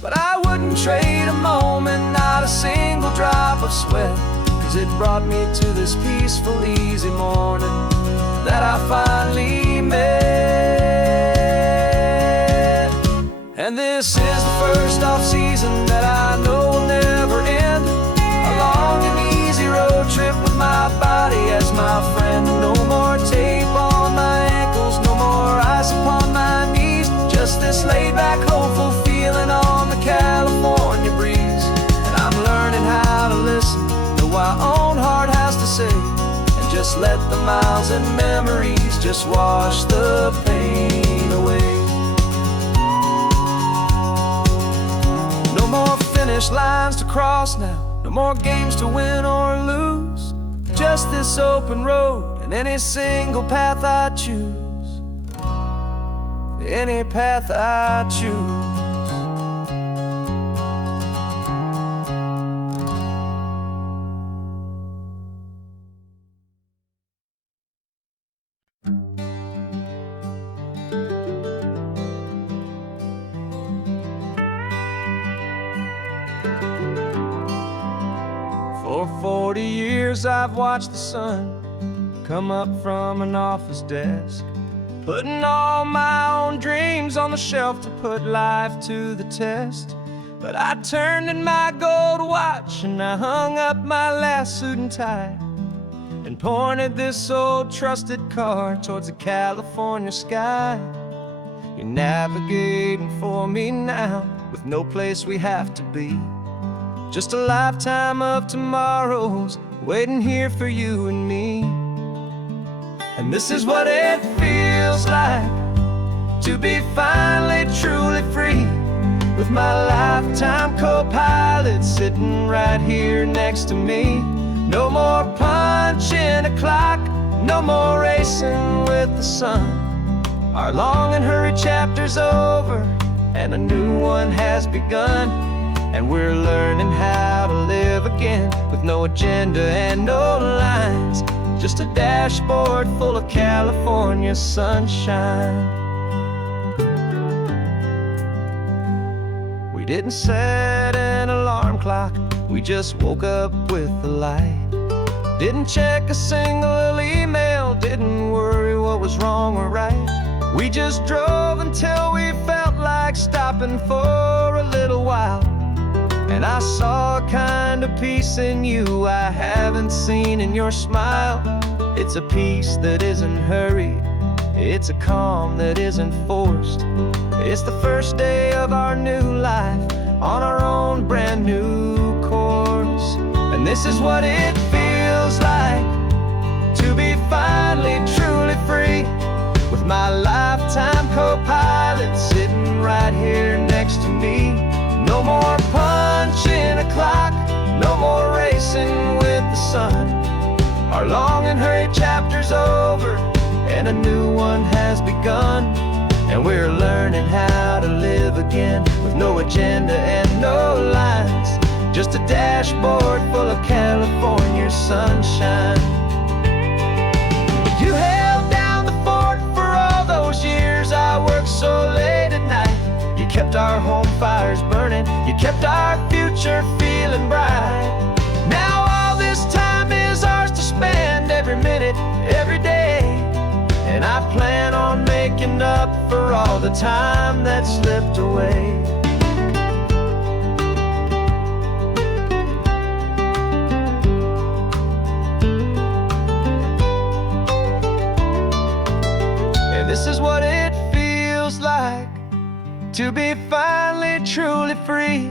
But I wouldn't trade a moment, not a single drop of sweat, 'cause it brought me to this peaceful, easy morning that I finally met. And this is the first off-season that I know will never end. A long and easy road trip with my body as my friend. No more tape on my ankles, no more ice upon my knees, just this laid-back, hopeful feeling on the California breeze. And I'm learning how to listen to what my own heart has to say, and just let the miles and memories just wash the pain away. No more finish lines to cross now, no more games to win or lose, just this open road and any single path I choose. Any path I choose. For 40 years I've watched the sun come up from an office desk putting all my own dreams on the shelf to put life to the test. But I turned in my gold watch and I hung up my last suit and tie and pointed this old trusted car towards the California sky. You're navigating for me now with no place we have to be. Just a lifetime of tomorrows waiting here for you and me. And this is what it feels like to be finally truly free, with my lifetime co-pilot sitting right here next to me. No more punching a clock, no more racing with the sun. Our long and hurried chapter's over and a new one has begun. And we're learning how to live again with no agenda and no lines, just a dashboard full of California sunshine. We didn't set an alarm clock, we just woke up with the light. Didn't check a single email, didn't worry what was wrong or right. We just drove until we felt like stopping for a little while. And I saw a kind of peace in you I haven't seen in your smile. It's a peace that isn't hurried, it's a calm that isn't forced. It's the first day of our new life on our own brand new course. And this is what it feels like to be finally truly free, with my lifetime co-pilot sitting right here next to me. No more punching a clock, no more racing with the sun. Our long and hurried chapter's over and a new one has begun. And we're learning how to live again with no agenda and no lines, just a dashboard full of California sunshine. You held down the fort for all those years I worked so late at night. You kept our home fires burning, you kept our future feeling bright. Now all this time is ours to spend, every minute, every day. And I plan on making up for all the time that slipped away. And this is what it feels like to be finally truly free,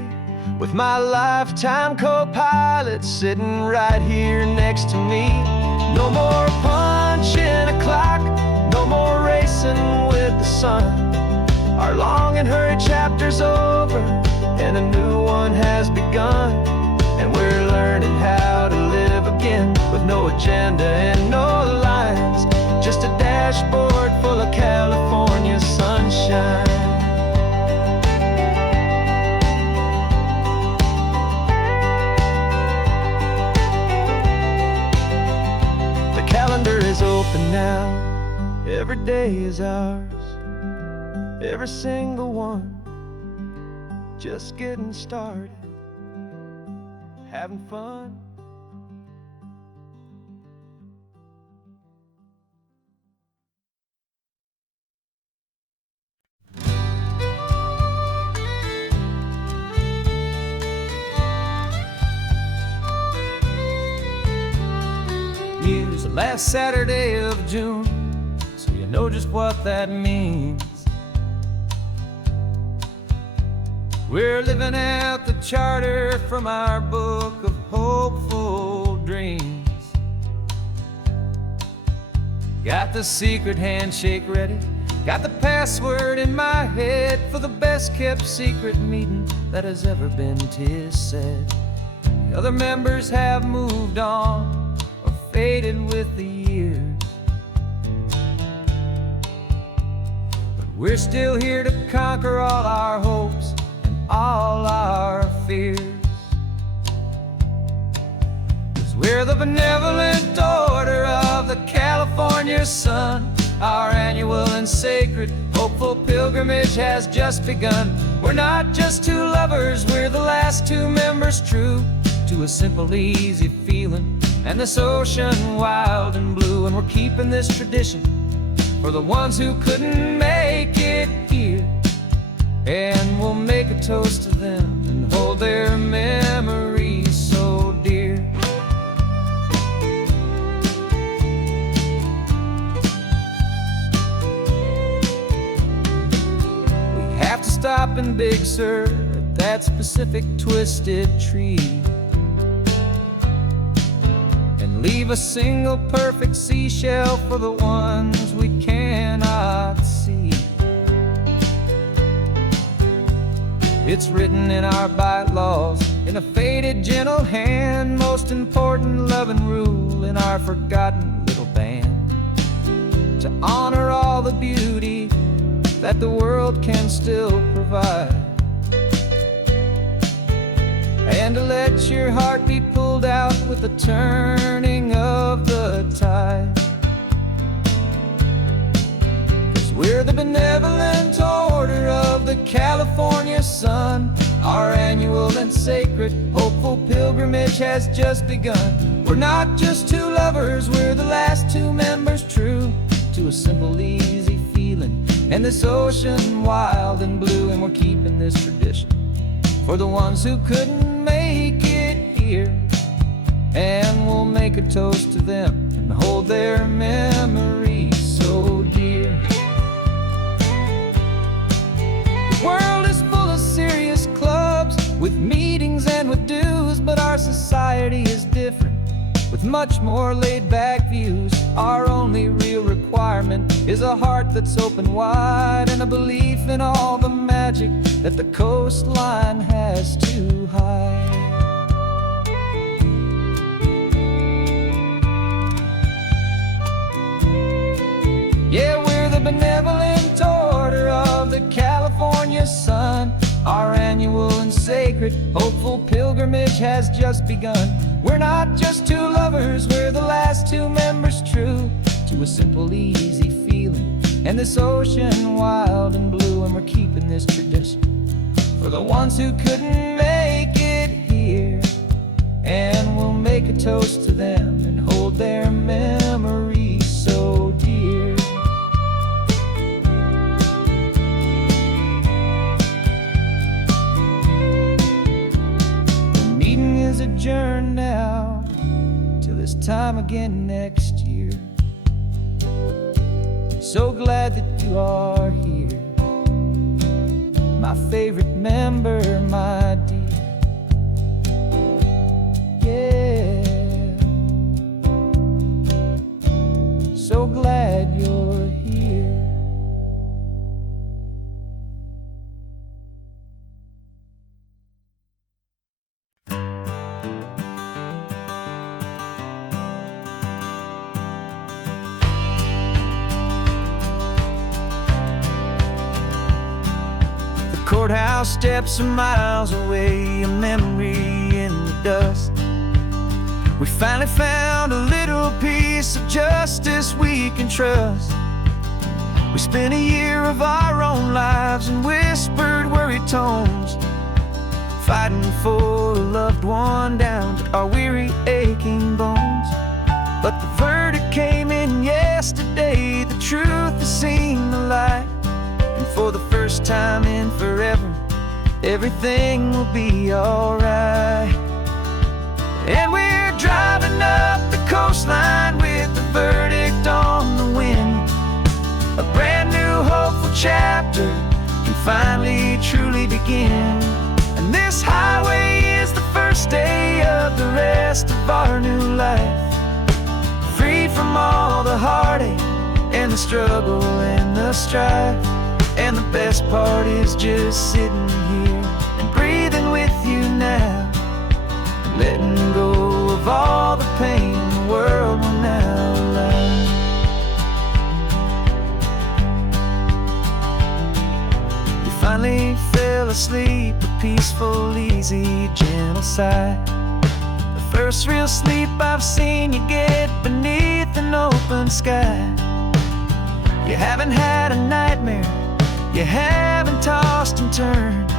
with my lifetime co-pilot sitting right here next to me. No more punching a clock, no more racing with the sun. Our long and hurried chapter's over and a new one has begun. And we're learning how to live again with no agenda and no lines, just a dashboard full of California sunshine. Calendar is open now, every day is ours, every single one, just getting started, having fun. Last Saturday of June, so you know just what that means. We're living out the charter from our book of hopeful dreams. Got the secret handshake ready, got the password in my head for the best kept secret meeting that has ever been, 'tis said. The other members have moved on, faded with the years, but we're still here to conquer all our hopes and all our fears. 'Cause we're the benevolent order of the California sun. Our annual and sacred hopeful pilgrimage has just begun. We're not just two lovers, we're the last two members true to a simple, easy feeling and this ocean wild and blue. And we're keeping this tradition for the ones who couldn't make it here. And we'll make a toast to them and hold their memories so dear. We have to stop in Big Sur at that specific twisted tree and leave a single perfect seashell for the ones we cannot see. It's written in our bylaws, in a faded gentle hand, most important love and rule in our forgotten little band, to honor all the beauty that the world can still provide, and to let your heart be pulled out with the turning of the tide. 'Cause we're the benevolent order of the California sun. Our annual and sacred hopeful pilgrimage has just begun. We're not just two lovers, we're the last two members true to a simple, easy feeling, and this ocean wild and blue. And we're keeping this tradition for the ones who couldn't make it here, and we'll make a toast to them and hold their memories so dear. The world is full of serious clubs with meetings and with dues, but our society is different with much more laid-back views. Our only real requirement is a heart that's open wide, and a belief in all the magic that the coastline has to hide. Yeah, we're the benevolent order of the California sun. Our annual and sacred hopeful pilgrimage has just begun. We're not just two lovers, we're the last two members true to a simple, easy feeling, and this ocean wild and blue. And we're keeping this tradition for the ones who couldn't make it here, and we'll make a toast to them and hold their memories so dear. The meeting is adjourned now till this time again next year. So glad that you are here, my favorite member, my dear. Yeah, so glad you're here. Courthouse steps are miles away, a memory in the dust. We finally found a little piece of justice we can trust. We spent a year of our own lives in whispered, worried tones, fighting for a loved one down to our weary, aching bones. But the verdict came in yesterday, the truth has seen the light. And for the first time in forever, everything will be alright. And we're driving up the coastline with the verdict on the wind. A brand new hopeful chapter can finally truly begin. And this highway is the first day of the rest of our new life, freed from all the heartache and the struggle and the strife. And the best part is just sitting here and breathing with you now, and letting go of all the pain the world will now allow. You finally fell asleep, a peaceful, easy, gentle sigh. The first real sleep I've seen you get beneath an open sky. You haven't had a nightmare, you haven't tossed and turned,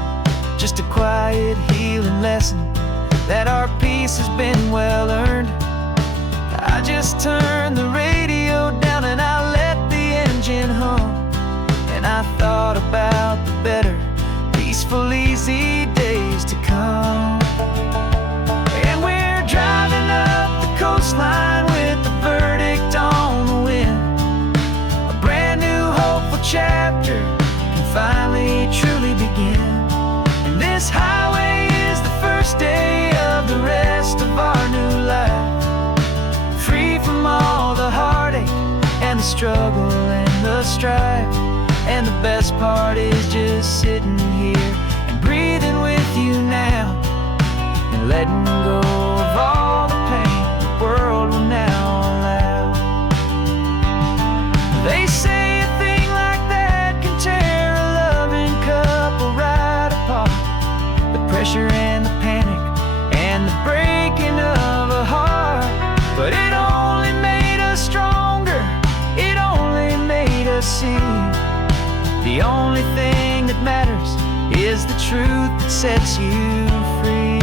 just a quiet healing lesson that our peace has been well earned. I just turn the radio down and I let the engine hum, and I thought about the better, peaceful, easy days to come. And we're driving up the coastline with the verdict on the wind. A brand new hopeful chapter can finally truly begin. And this highway is the first day of the rest of our new life, free from all the heartache and the struggle and the strife. And the best part is just sitting here and breathing with you now, and letting go of all the pain the world will now allow. They say a thing like that can tear a loving couple right apart. The pressure and the panic and the breaking of a heart. But it only made us stronger, it only made us see the only thing that matters is the truth that sets you free,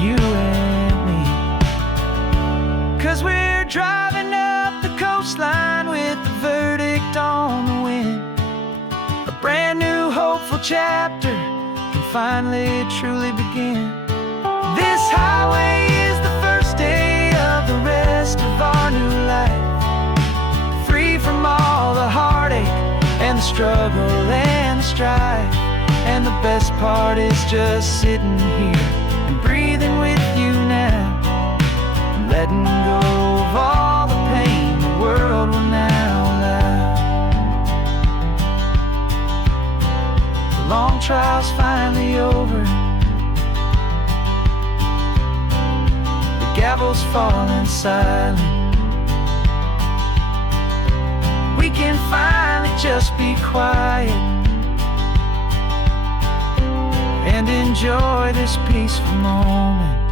you and me. 'Cause we're driving up the coastline with the verdict on the wind. A brand new hopeful chapter can finally truly begin. This highway is the first day of the rest of our new life, free from all the heartache and the struggle and the strife. And the best part is just sitting here and breathing with you now, and letting go of all the pain the world will now allow. The long trial's finally over, the gavel's falling silent. We can finally just be quiet and enjoy this peaceful moment.